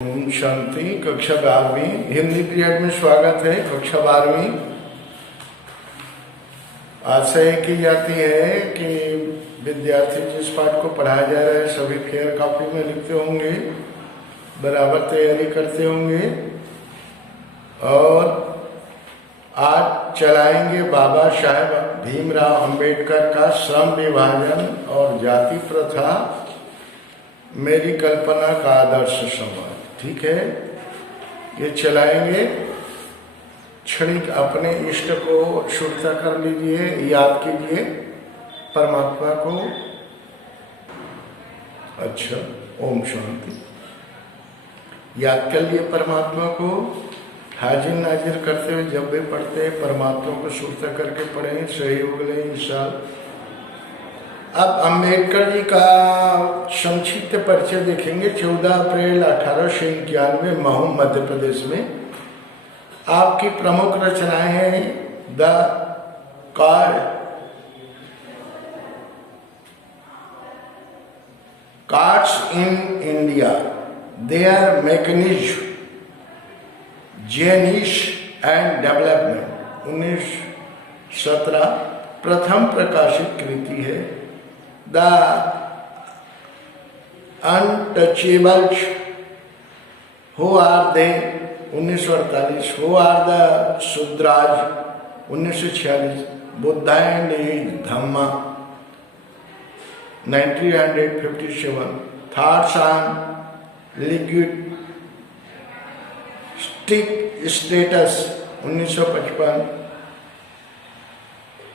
ओम शांति। कक्षा 12वीं हिंदी पीरियड में स्वागत है। कक्षा 12वीं आशय की जाती है कि विद्यार्थी जिस पाठ को पढ़ाया जा रहा है सभी फेयर कॉपी में लिखते होंगे, बराबर तैयारी करते होंगे। और आज चलाएंगे बाबा साहेब भीमराव अंबेडकर का श्रम विभाजन और जाति प्रथा, मेरी कल्पना का आदर्श समाज। ठीक है, ये चलाएंगे। क्षणिक अपने इष्ट को शुद्धता कर लीजिए, याद कीजिए परमात्मा को। अच्छा, ओम शांति। याद कर लिए परमात्मा को, हाजिर नाजिर करते हुए जब भी पढ़ते हैं परमात्मा को शुद्धता करके पढ़ें, सहयोग लें इंशाअल्लाह। अब अंबेडकर जी का संक्षिप्त परिचय देखेंगे। 14 अप्रैल 1891 महू मध्य प्रदेश में आपकी प्रमुख रचनाएं हैं the castes in India, their mechanism, genesis and development, 1917 प्रथम प्रकाशित कृति है। The untouchables, who are they, 1948। Who are the Shudras, 1946। Buddha and his Dhamma, 1957। Thoughts on linguistic states, 1955।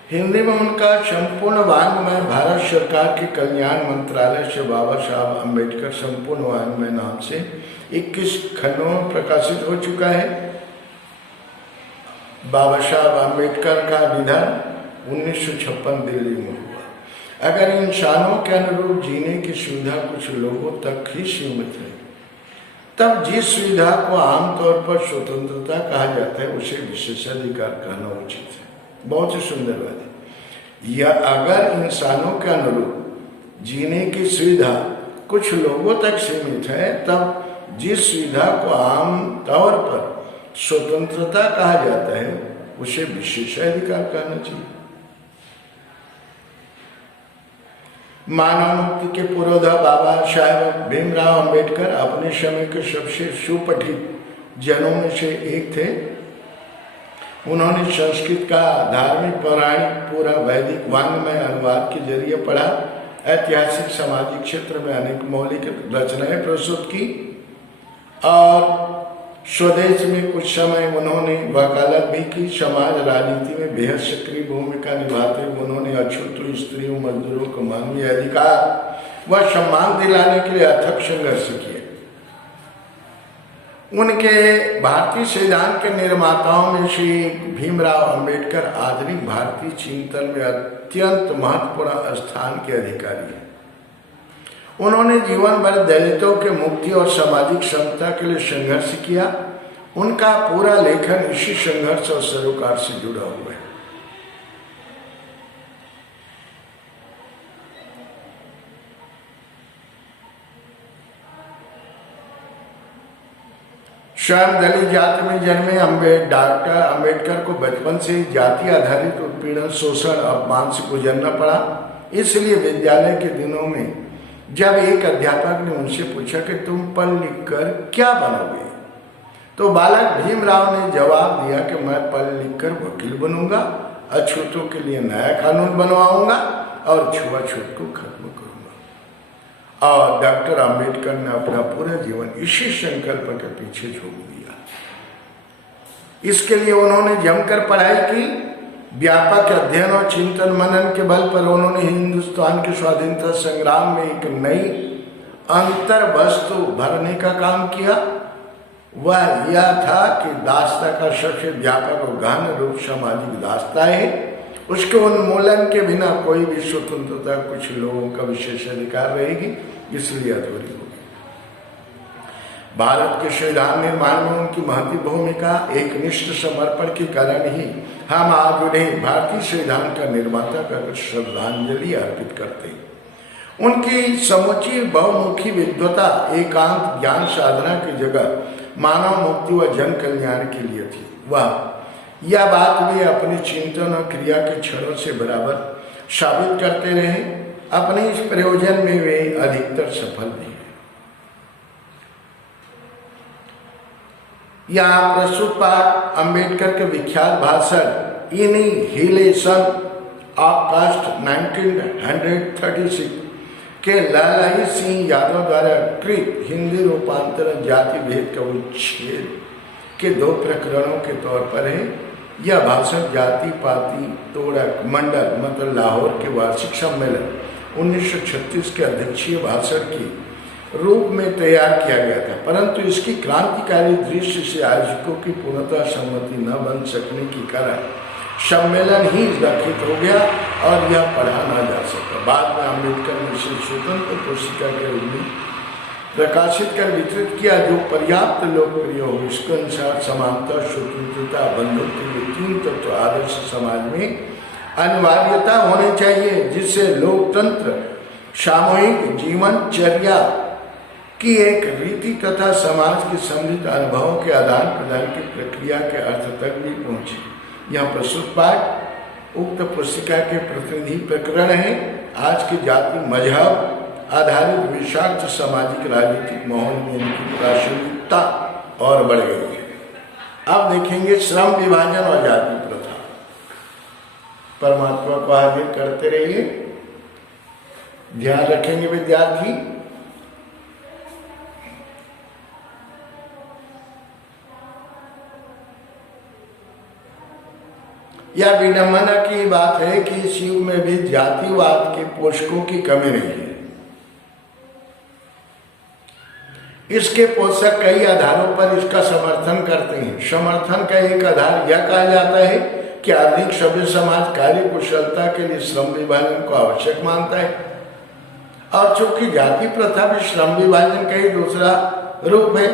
Hindi में उनका संपूर्ण वाङ्मय भारत सरकार के कल्याण मंत्रालय से बाबा साहब अम्बेडकर संपूर्ण वाङ्मय नाम से 21 खंडों में प्रकाशित हो चुका है। बाबा साहब अम्बेडकर का निधन 1956 दिल्ली में हुआ। अगर इंसानों के अनुरूप जीने की सुविधा कुछ लोगों तक ही सीमित है, तब जिस सुविधा को आमतौर पर स्वतंत्रता कहा जाता है उसे विशेषाधिकार कहना उचित है। बहुत ही सुंदर बात है। या अगर इंसानों के अनुरूप जीने की सुविधा कुछ लोगों तक सीमित है, तब जिस सुविधा को आम तौर पर स्वतंत्रता कहा जाता है उसे विशेषाधिकार कहना चाहिए। मानव मुक्ति के पुरोधा बाबा साहेब भीमराव अंबेडकर अपने समय के सबसे सुपठित जनों में से एक थे। उन्होंने संस्कृत का धार्मिक, पौराणिक, पूरा वैदिक वाङ्मय अनुवाद के जरिए पढ़ा। ऐतिहासिक, सामाजिक क्षेत्र में अनेक मौलिक रचनाएं प्रस्तुत की और स्वदेश में कुछ समय उन्होंने वकालत भी की। समाज राजनीति में बेहद सक्रिय भूमिका निभाते हुए उन्होंने अछूत स्त्रियों, मजदूरों को मानवीय अधिकार व सम्मान दिलाने के लिए अथक संघर्ष किया। उनके भारतीय संविधान के निर्माताओं में श्री भीमराव अंबेडकर आधुनिक भारतीय चिंतन में अत्यंत महत्वपूर्ण स्थान के अधिकारी हैं। उन्होंने जीवन भर दलितों के मुक्ति और सामाजिक समता के लिए संघर्ष किया। उनका पूरा लेखन इसी संघर्ष और सरोकार से जुड़ा हुआ है। स्वयं दलित जाति में जन्मे डॉक्टर अंबेडकर को बचपन से जाति आधारित उत्पीड़न, शोषण, अपमान से गुजरना पड़ा। इसलिए विद्यालय के दिनों में जब एक अध्यापक ने उनसे पूछा कि तुम पढ़ लिख कर क्या बनोगे, तो बालक भीमराव ने जवाब दिया कि मैं पढ़ लिख कर वकील बनूंगा, अछूतों के लिए नया कानून बनवाऊंगा और छुआछूत को खत्म करूंगा। और डॉक्टर अंबेडकर ने अपना पूरा जीवन इसी संकल्प के पीछे झोंक दिया। इसके लिए उन्होंने जमकर पढ़ाई की। व्यापक अध्ययन और चिंतन मनन के बल पर उन्होंने हिंदुस्तान के स्वाधीनता संग्राम में एक नई अंतर वस्तु भरने का काम किया। वह यह था कि दास्ता का सबसे व्यापक और गहन रूप सामाजिक दास्ता है। उसके उन्मूलन के बिना कोई भी स्वतंत्रता कुछ लोगों का विशेषाधिकार रहेगी, इसलिए अधूरी होगी। भारत के संविधान निर्माण में उनकी महती भूमिका, एक निष्ठ समर्पण के कारण ही हम आज उन्हें भारतीय संविधान का निर्माता कर श्रद्धांजलि अर्पित करते हैं। उनकी समूची बहुमुखी विद्वता एकांत ज्ञान साधना की जगह मानव मुक्ति व जन कल्याण के लिए थी। वह यह बात वे अपने चिंतन और क्रिया के क्षणों से बराबर साबित करते रहे। अपने इस प्रयोजन में वे अधिकतर सफल भी। यहाँ प्रस्तुत पाठ अंबेडकर के विख्यात भाषण इनहिलेशन ऑफ कास्ट 1936 के लालाई सिंह यादव द्वारा कृत हिंदी रूपांतरण जाति भेद का उच्छेद के 2 प्रकरणों के तौर पर है। यह भाषण जाति पाति तोड़क मंडल मतलब लाहौर के वार्षिक सम्मेलन 1936 के अध्यक्षीय भाषण के रूप में तैयार किया गया था, परंतु इसकी क्रांतिकारी दृश्य से आयोजकों की पूर्णतः सहमति न बन सकने के कारण सम्मेलन ही स्थगित हो गया और यह पढ़ा न जा सका। बाद में अम्बेडकर ने इसे स्वतंत्र पुस्तिका के रूप में प्रकाशित कर वितरित किया, जो पर्याप्त लोकप्रिय हो। इसके अनुसार समानता, स्वतंत्रता, बंधुत्व के 3 तत्व आदर्श समाज में अनिवार्यता होने चाहिए, जिससे लोकतंत्र सामूहिक जीवनचर्या की एक रीति तथा समाज के समृद्ध अनुभवों के आदान प्रदान की प्रक्रिया के अर्थ तक भी पहुंची। यह प्रस्तुत पाठ उक्त पुस्तिका के प्रतिनिधि प्रकरण है। आज के जाति मजहब आधारित विषाक्त सामाजिक राजनीतिक माहौल में इनकी प्रासंगिकता और बढ़ गई है। अब देखेंगे श्रम विभाजन और जाति प्रथा। परमात्मा को आगे करते रहिए, ध्यान रखेंगे विद्यार्थी। यह विडंबना की बात है कि इस युग में भी जातिवाद के पोषकों की कमी नहीं है। इसके पोषक कई आधारों पर इसका समर्थन करते हैं। समर्थन का एक आधार यह कहा जाता है कि आधुनिक सभ्य समाज कार्य कुशलता के लिए श्रम विभाजन को आवश्यक मानता है, और चूंकि जाति प्रथा भी श्रम विभाजन का ही दूसरा रूप है,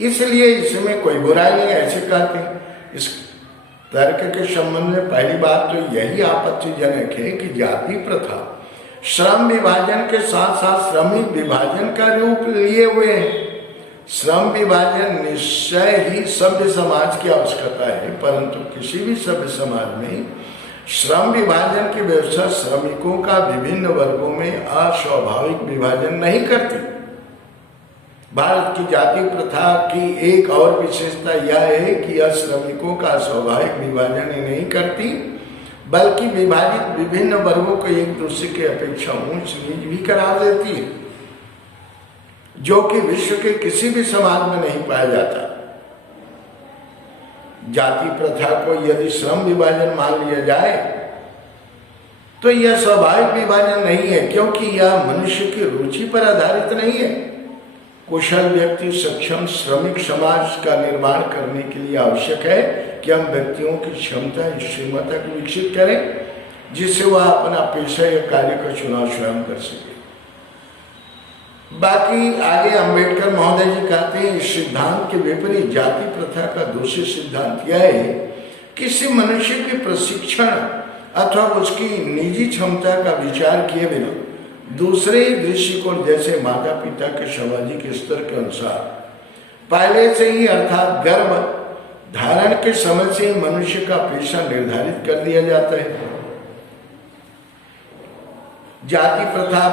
इसलिए इसमें कोई बुराई नहीं, ऐसे कहते हैं। इस तर्क के संबंध में पहली बात तो यही आपत्तिजनक है कि जाति प्रथा श्रम विभाजन के साथ साथ श्रमिक विभाजन का रूप लिए हुए हैं। श्रम विभाजन निश्चय ही सभ्य समाज की आवश्यकता है, परंतु किसी भी सभ्य समाज में श्रम विभाजन की व्यवस्था श्रमिकों का विभिन्न वर्गों में अस्वाभाविक विभाजन नहीं करती। भारत की जाति प्रथा की एक और विशेषता यह है कि यह श्रमिकों का स्वाभाविक विभाजन ही नहीं करती, बल्कि विभाजित विभिन्न वर्गों को एक दूसरे की अपेक्षा ऊंच नीच भी करार देती है, जो कि विश्व के किसी भी समाज में नहीं पाया जाता। जाति प्रथा को यदि श्रम विभाजन मान लिया जाए तो यह स्वाभाविक विभाजन नहीं है, क्योंकि यह मनुष्य की रुचि पर आधारित नहीं है। कुशल व्यक्ति सक्षम श्रमिक समाज का निर्माण करने के लिए आवश्यक है कि हम व्यक्तियों की क्षमता क्षमता को विकसित करें, जिससे वह अपना पेशा या कार्य का चुनाव स्वयं कर सके। बाकी आगे अंबेडकर महोदय जी कहते हैं, इस सिद्धांत के विपरीत जाति प्रथा का दूसरी सिद्धांत यह है कि किसी मनुष्य के प्रशिक्षण अथवा उसकी निजी क्षमता का विचार किए बिना दूसरे दृष्टिकोण जैसे माता पिता के सामाजिक स्तर के अनुसार पहले से ही अर्थात गर्भ धारण के समय से ही मनुष्य का पेशा निर्धारित कर दिया जाता है। जाति प्रथा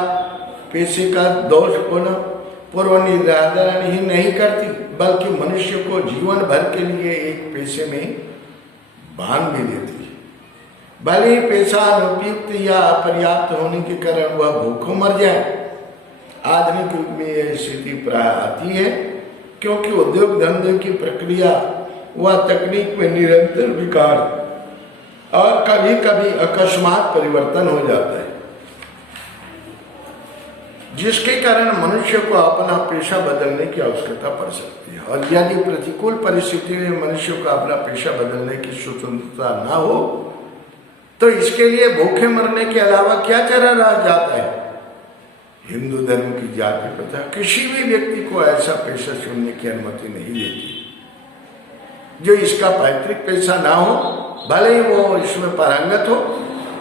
पेशे का दोषपूर्ण पूर्व निर्धारण ही नहीं करती, बल्कि मनुष्य को जीवन भर के लिए एक पेशे में बांध भी देती है। भले ही पेशा अनुपयुक्त या अपर्याप्त होने के कारण वह भूखों मर जाए। आधुनिक युग में यह स्थिति प्राय आती है, क्योंकि उद्योग धंधे की प्रक्रिया व तकनीक में निरंतर विकार और कभी कभी अकस्मात परिवर्तन हो जाता है, जिसके कारण मनुष्य को अपना पेशा बदलने की आवश्यकता पड़ सकती है। और यदि प्रतिकूल परिस्थिति में मनुष्य को अपना पेशा बदलने की स्वतंत्रता न हो तो इसके लिए भूखे मरने के अलावा क्या चारा रह जाता है। हिंदू धर्म की जाति प्रथा किसी भी व्यक्ति को ऐसा पेशा चुनने की अनुमति नहीं देती जो इसका पैतृक पेशा ना हो, भले ही वो इसमें पारंगत हो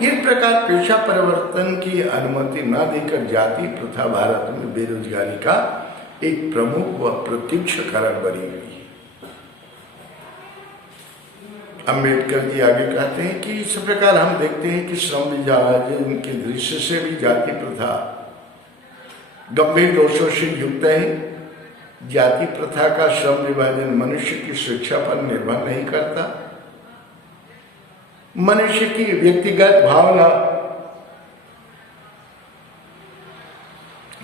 इस प्रकार पेशा परिवर्तन की अनुमति न देकर जाति प्रथा भारत में बेरोजगारी का एक प्रमुख व प्रत्यक्ष कारण बनी हुई है। अम्बेडकर जी आगे कहते हैं कि इस प्रकार हम देखते हैं कि श्रम विभाजन के दृश्य से भी जाति प्रथा गंभीर दोषों से युक्त है। जाति प्रथा का श्रम विभाजन मनुष्य की शिक्षा पर निर्भर नहीं करता। मनुष्य की व्यक्तिगत भावना,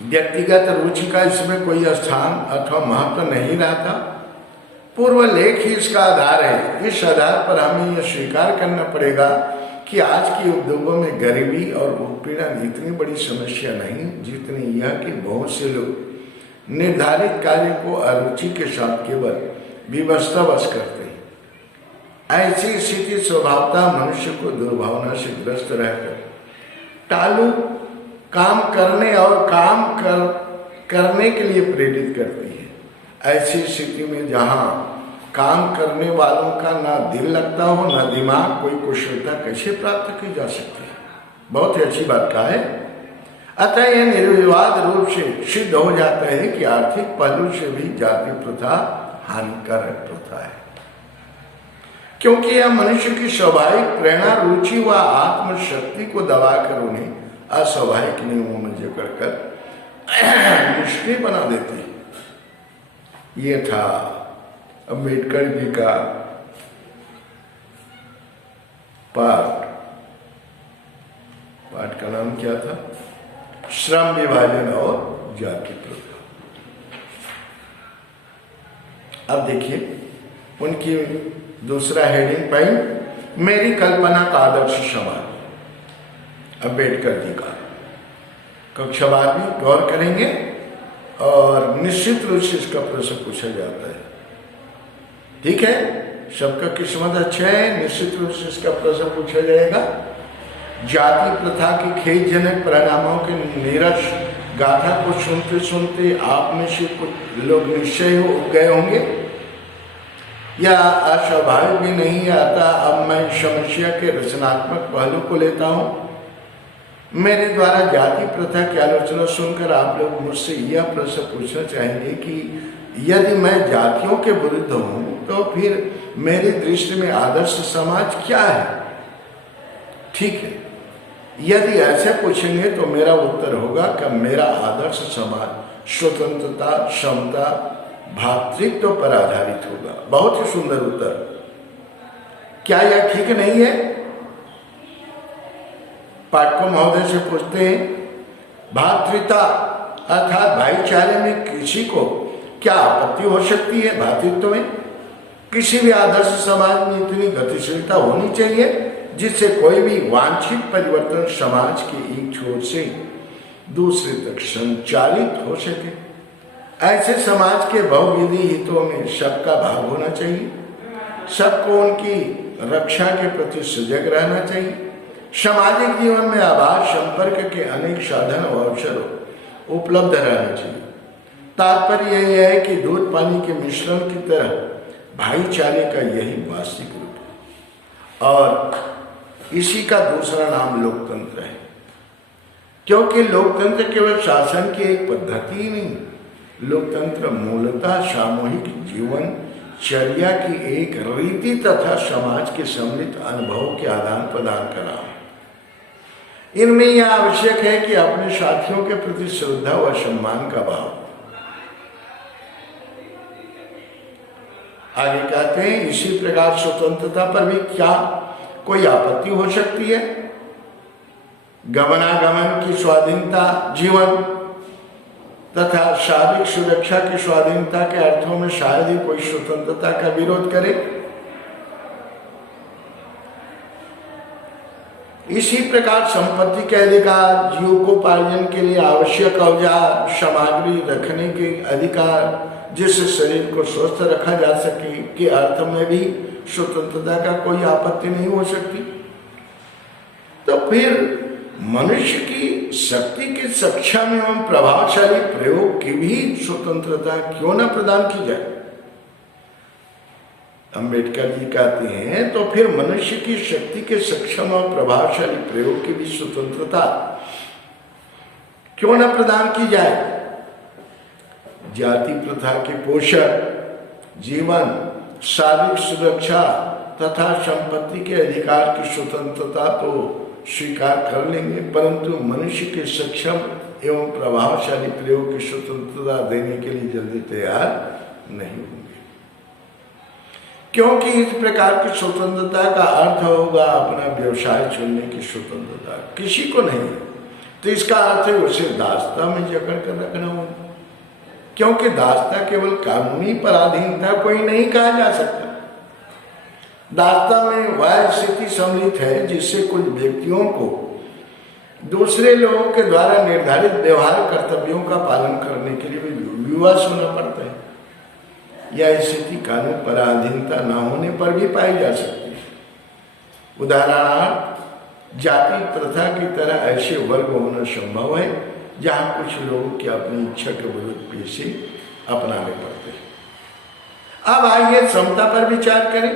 व्यक्तिगत रुचि का इसमें कोई स्थान अथवा महत्व नहीं रहता। पूर्व लेख ही इसका आधार है। इस आधार पर हमें यह स्वीकार करना पड़ेगा कि आज के उद्योगों में गरीबी और उत्पीड़न इतनी बड़ी समस्या नहीं जितनी यह कि बहुत से लोग निर्धारित कार्य को अरुचि के साथ केवल विवशतावश करते हैं। ऐसी स्थिति स्वभावतः मनुष्य को दुर्भावना से ग्रस्त रहकर टालू काम करने और करने के लिए प्रेरित करती है। ऐसी स्थिति में जहां काम करने वालों का ना दिल लगता हो ना दिमाग, कोई कुशलता कैसे प्राप्त की जा सकती है। बहुत ही अच्छी बात कहा है। अतः यह निर्विवाद रूप से सिद्ध हो जाता है कि आर्थिक पहलू से भी जाति प्रथा हानिकारक प्रथा है, क्योंकि यह मनुष्य की स्वाभाविक प्रेरणा, रुचि व आत्मशक्ति को दबाकर उन्हें अस्वाभाविक नियमों में जकड़कर निष्क्रिय बना देती है। ये था अम्बेडकर जी का पाठ का नाम क्या था? श्रम विभाजन और जाति प्रथा। अब देखिए उनकी दूसरा हेडिंग पॉइंट, मेरी कल्पना का आदर्श समाज। अम्बेडकर जी का कक्षा 12वीं गौर करेंगे और निश्चित रूप से इसका प्रश्न पूछा जाता है। ठीक है, सबका किस्मत अच्छा है, निश्चित रूप से इसका प्रश्न पूछा जाएगा। जाति प्रथा के खेदजनक परिणामों के नीरस गाथा को सुनते सुनते आप में से कुछ लोग निश्चय हो गए होंगे। यह अस्वाभाविक भी नहीं आता। अब मैं समस्या के रचनात्मक पहलू को लेता हूँ। मेरे द्वारा जाति प्रथा की आलोचना सुनकर आप लोग मुझसे यह प्रश्न पूछना चाहेंगे कि यदि मैं जातियों के विरुद्ध हूँ तो फिर मेरी दृष्टि में आदर्श समाज क्या है? ठीक है, यदि ऐसे पूछेंगे तो मेरा उत्तर होगा कि मेरा आदर्श समाज स्वतंत्रता, समता, भातृत्व पर आधारित होगा। बहुत ही सुंदर उत्तर। क्या यह ठीक नहीं है? पाठकों महोदय से पूछते हैं, भातृता अर्थात भाईचारे में किसी को क्या आपत्ति हो सकती है? भातृत्व में किसी भी आदर्श समाज में इतनी गतिशीलता होनी चाहिए जिससे कोई भी वांछित परिवर्तन समाज के एक छोर से दूसरे तक संचालित हो सके। ऐसे समाज के बहुविधि हितों में सबका भाग होना चाहिए। सबको उनकी रक्षा के प्रति सजग रहना चाहिए। सामाजिक जीवन में आभार संपर्क के अनेक साधन और अवसर उपलब्ध रहना चाहिए। तात्पर्य यह है कि दूध पानी के मिश्रण की तरह भाईचारे का यही वास्तविक रूप है और इसी का दूसरा नाम लोकतंत्र है। क्योंकि लोकतंत्र केवल शासन की एक पद्धति ही नहीं, लोकतंत्र मूलतः सामूहिक जीवन चर्या की एक रीति तथा समाज के सम्मिलित अनुभवों के आदान प्रदान का नाम है। इनमें यह आवश्यक है कि अपने साथियों के प्रति श्रद्धा व सम्मान का भाव। आगे कहते हैं, इसी प्रकार स्वतंत्रता पर भी क्या कोई आपत्ति हो सकती है? गमनागमन की स्वाधीनता, जीवन तथा शारीरिक सुरक्षा की स्वाधीनता के अर्थों में शायद ही कोई स्वतंत्रता का विरोध करे। इसी प्रकार संपत्ति के अधिकार, जीविकोपार्जन के लिए आवश्यक औजार सामग्री रखने के अधिकार, जिससे शरीर को स्वस्थ रखा जा सके, के अर्थ में भी स्वतंत्रता का कोई आपत्ति नहीं हो सकती। तो फिर मनुष्य की शक्ति के सक्षम एवं प्रभावशाली प्रयोग की भी स्वतंत्रता क्यों न प्रदान की जाए? अंबेडकर जी कहते हैं, तो फिर मनुष्य की शक्ति के सक्षम और प्रभावशाली प्रयोग की भी स्वतंत्रता क्यों न प्रदान की जाए। जाति प्रथा के पोषण, जीवन, शारीरिक सुरक्षा तथा संपत्ति के अधिकार की स्वतंत्रता तो स्वीकार कर लेंगे, परंतु मनुष्य के सक्षम एवं प्रभावशाली प्रयोग की स्वतंत्रता देने के लिए जल्दी तैयार नहीं होंगे, क्योंकि इस प्रकार की स्वतंत्रता का अर्थ होगा अपना व्यवसाय चुनने की स्वतंत्रता, किसी को नहीं। तो इसका अर्थ है उसे दासता में जकड़ कर रखना होगा, क्योंकि दासता केवल कानूनी पराधीनता को ही नहीं कहा जा सकता। दासता में वह स्थिति सम्मिलित है जिससे कुछ व्यक्तियों को दूसरे लोगों के द्वारा निर्धारित व्यवहार कर्तव्यों का पालन करने के लिए विवश होना पड़ता है। यह स्थिति कानून पराधीनता न होने पर भी पाई जा सकती है। उदाहरणार्थ जाति प्रथा की तरह ऐसे वर्ग होना संभव है जहां कुछ लोगों की अपनी इच्छा के विरुद्ध पेशे अपनाने पड़ते हैं। अब आइए समता पर विचार करें।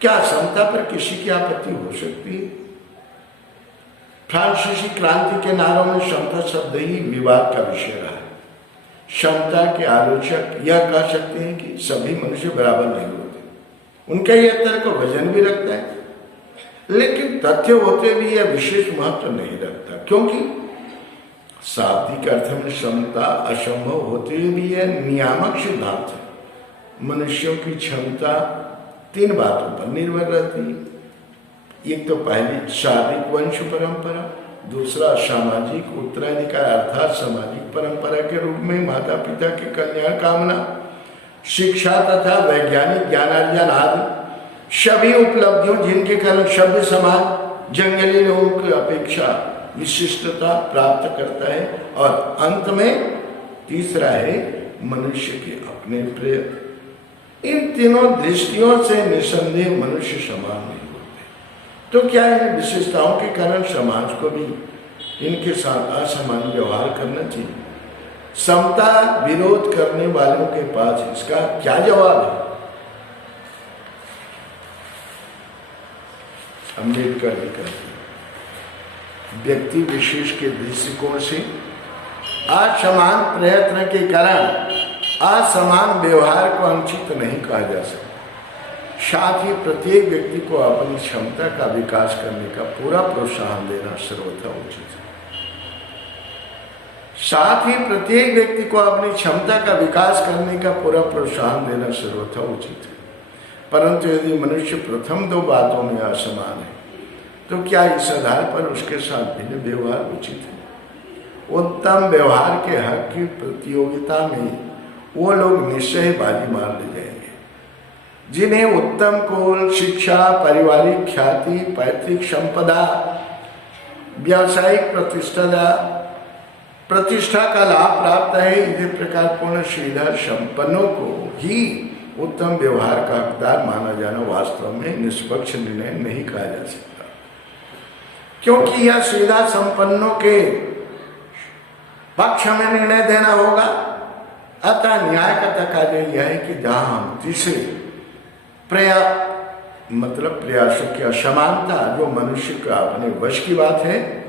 क्या समता पर किसी की आपत्ति हो सकती है? फ्रांसीसी क्रांति के नारों में समता शब्द ही विवाद का विषय रहा है। समता के आलोचक यह कह सकते हैं कि सभी मनुष्य बराबर नहीं होते। उनका यह तर्क वजन भी रखता है, लेकिन तथ्य होते भी यह विशेष महत्व नहीं रखता, क्योंकि शाब्दिक अर्थ में समता असंभव होते हुए भी यह नियामक सिद्धांत है। मनुष्यों की क्षमता 3 बातों पर निर्भर रहती है। एक तो पहली शारीरिक वंश परंपरा, दूसरा सामाजिक उत्तराधिकार अर्थात सामाजिक परंपरा के रूप में माता पिता की कल्याण कामना, शिक्षा तथा वैज्ञानिक ज्ञानार्जन आदि सभी उपलब्धियों जिनके कारण सभ्य समाज जंगली लोगों की अपेक्षा विशिष्टता प्राप्त करता है। और अंत में तीसरा है मनुष्य के अपने प्रयत्न। इन तीनों दृष्टियों से निसंदेह मनुष्य समान नहीं होते। तो क्या इन विशेषताओं के कारण समाज को भी इनके साथ असमान व्यवहार करना चाहिए? समता विरोध करने वालों के पास इसका क्या जवाब है? अंबेडकर जी कहते हैं, व्यक्ति विशेष के दृष्टिकोण से असमान प्रयत्न के कारण असमान व्यवहार को अनुचित नहीं कहा जा सकता। साथ ही प्रत्येक व्यक्ति को अपनी क्षमता का विकास करने का पूरा प्रोत्साहन देना सर्वथा उचित है। साथ ही प्रत्येक व्यक्ति को अपनी क्षमता का विकास करने का पूरा प्रोत्साहन देना सर्वथा उचित है। परंतु यदि मनुष्य प्रथम 2 बातों में असमान है, तो क्या इस आधार पर उसके साथ भिन्न व्यवहार उचित है? उत्तम व्यवहार के हक की प्रतियोगिता में वो लोग निश्चय बाजी मार ले जाएंगे जिन्हें उत्तम कुल, शिक्षा, पारिवारिक ख्याति, पैतृक संपदा, व्यावसायिक प्रतिष्ठा का लाभ प्राप्त है। इसी प्रकार पूर्ण श्रीधर संपन्नों को ही उत्तम व्यवहार का हकदार माना जाना वास्तव में निष्पक्ष निर्णय नहीं कहा जा सकता, क्योंकि यह श्रीधर संपन्नों के पक्ष में निर्णय देना होगा। अतः न्याय का तकाजा यह है कि जहां हम तीसरे प्रयासों की असमानता जो मनुष्य का अपने वश की बात है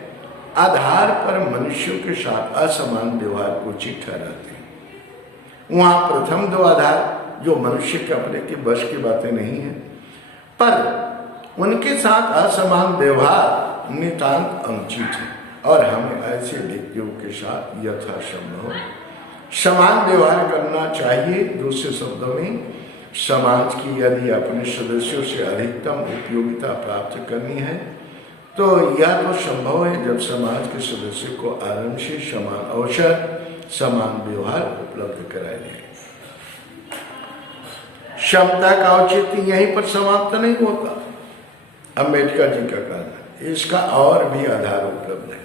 आधार पर मनुष्यों के साथ असमान व्यवहार को उचित ठहराते हैं, वहां प्रथम 2 आधार जो मनुष्य के अपने के वश की बातें नहीं है पर उनके साथ असमान व्यवहार नितांत अनुचित है। और हमें ऐसे व्यक्तियों के साथ यथासंभव समान व्यवहार करना चाहिए। दूसरे शब्दों में समाज की यदि अपने सदस्यों से अधिकतम उपयोगिता प्राप्त करनी है तो यह तो संभव है जब समाज के सदस्यों को आरंभ से समान अवसर, समान व्यवहार उपलब्ध कराया जाए। क्षमता का औचित्य यहीं पर समाप्त नहीं होता। अंबेडकर जी का कहना है, इसका और भी आधार उपलब्ध है।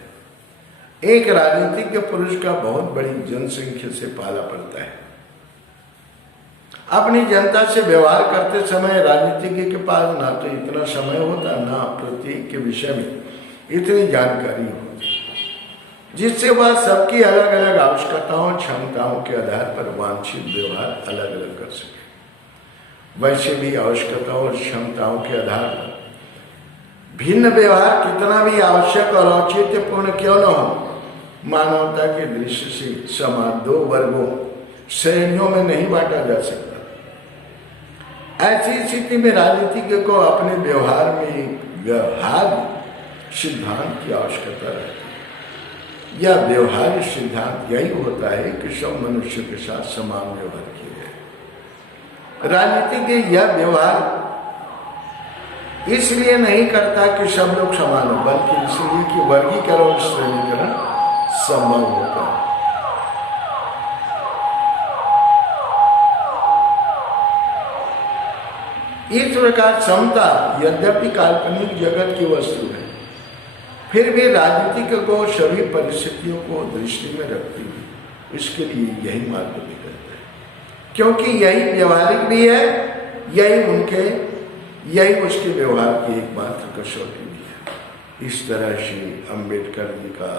एक राजनीतिज्ञ पुरुष का बहुत बड़ी जनसंख्या से पाला पड़ता है। अपनी जनता से व्यवहार करते समय राजनीतिज्ञ के पास ना तो इतना समय होता, ना प्रत्येक के विषय में इतनी जानकारी होती, जिससे वह सबकी अलग अलग आवश्यकताओं, क्षमताओं के आधार पर वांछित व्यवहार अलग अलग कर सके। वैसे भी आवश्यकताओं और क्षमताओं के आधार पर भिन्न व्यवहार कितना भी आवश्यक और औचित्यपूर्ण क्यों न हो, मानवता के दृष्टि से समाज दो वर्गों श्रेणियों में नहीं बांटा जा सकता। ऐसी स्थिति में राजनीतिज्ञ को अपने व्यवहार में एक व्यवहार सिद्धांत की आवश्यकता रहती है। यह व्यवहारिक सिद्धांत यही होता है कि सब मनुष्य के साथ समान व्यवहार किया जाए। राजनीतिज्ञ यह व्यवहार इसलिए नहीं करता कि सब लोग समान हो, बल्कि इसलिए कि वर्गीकरण और श्रेणीकरण संभव होता है। इस प्रकार समता यद्यपि काल्पनिक जगत की वस्तु है, फिर भी राजनीतिक को सभी परिस्थितियों को दृष्टि में रखती है। इसके लिए यही मार्ग निकलता है, क्योंकि यही व्यवहारिक भी है, यही उसके व्यवहार की एकमात्र कसौटी भी है। इस तरह से अंबेडकर जी का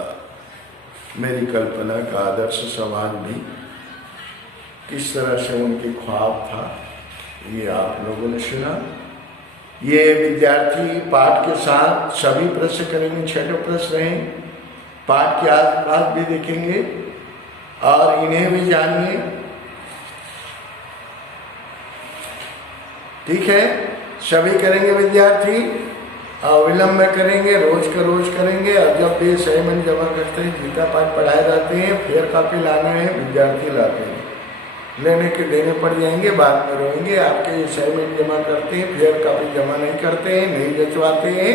मेरी कल्पना का आदर्श समाज भी किस तरह से उनके ख्वाब था, ये आप लोगों ने सुना। ये विद्यार्थी पाठ के साथ सभी प्रश्न करेंगे, 6 प्रश्न हैं, पाठ के आसपास भी देखेंगे और इन्हें भी जानिए। ठीक है, सभी करेंगे विद्यार्थी, विलंब में करेंगे, रोज का रोज करेंगे। और जब भी असाइनमेंट जमा करते हैं, गीता पाठ पढ़ाए जाते हैं, फेयर कॉपी लाना है, विद्यार्थी लाते हैं, लेने के देने पड़ जाएंगे, बाद में रोएंगे। आपके असाइनमेंट जमा करते हैं, फेयर कॉपी जमा नहीं करते हैं, नहीं जचवाते हैं,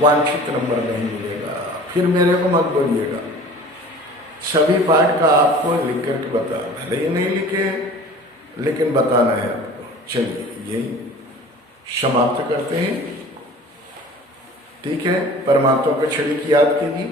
वांछित नंबर नहीं मिलेगा। फिर मेरे को मत बोलिएगा। सभी पाठ का आपको लिख करके बता, भले ही नहीं लिखे लेकिन बताना है आपको। चलिए यही समाप्त करते हैं। ठीक है, परमात्मा को क्षणिक याद कीजिए।